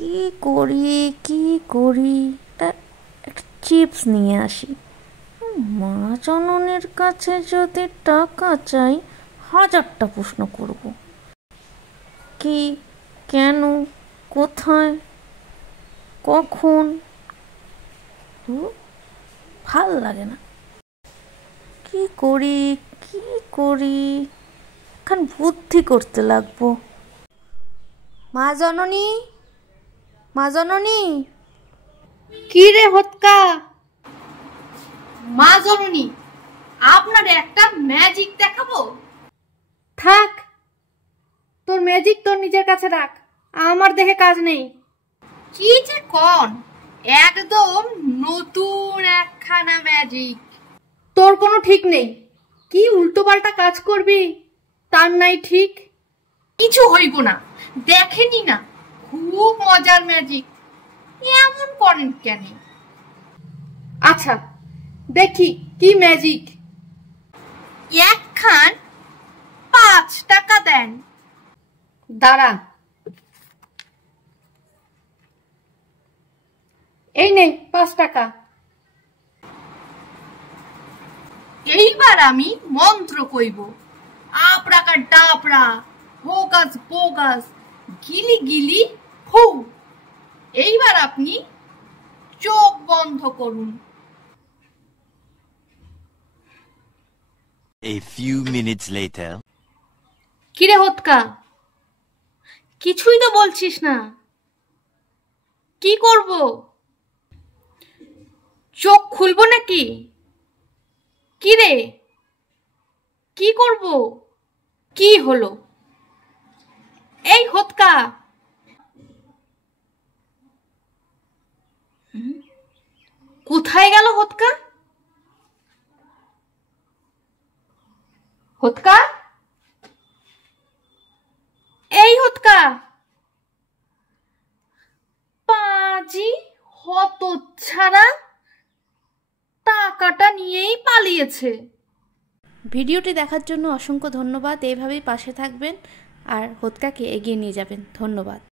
কি করি কি করি, একটা চিপস নিয়ে আসি। মা জননীর কাছে যদি টাকা চাই, হাজারটা প্রশ্ন করব। কি, কেন, কোথায়, কখন? ভাল লাগে না। কি করি কি করি, এখন বুদ্ধি করতে লাগবো। মা জননী, মা জননী। কি রে হতকা? মা জননী, আপনার একটা ম্যাজিক দেখাবো। থাক, তোর ম্যাজিক তোর নিজের কাছে রাখ, আমার দেখে কাজ নেই। কি যে কন, একদম নতুন একখানা ম্যাজিক। তোর কোনো ঠিক নেই, কি উল্টো পাল্টা কাজ করবি তার নাই ঠিক। কিছু হইব না, দেখেনি না, খুব মজার ম্যাজিক। এমন করেন কেন? আচ্ছা দেখি কি ম্যাজিক। একখান 5 টাকা দেন। দাঁড়া, এই নে 5 টাকা। এইবার আমি মন্ত্র কইব, আপরাকা ডাপড়া, হোগাস বোগাস, গিলি গিলি ফু। এইবার আপনি চোখ বন্ধ করুন। A few minutes later. কিরে হতকা, কিছুই তো বলছিস না, কি করব? চোখ খুলবো নাকি? কিরে, কি করব? কি হলো? এই হতকা, কোথায় গেল হতকা? হতকা, এই হতকা। পাজি হতচ্ছাড়া, টাকাটা নিয়েই পালিয়েছে। ভিডিওটি দেখার জন্য অসংখ্য ধন্যবাদ। এইভাবেই পাশে থাকবেন আর হতকাকে এগিয়ে নিয়ে যাবেন। ধন্যবাদ।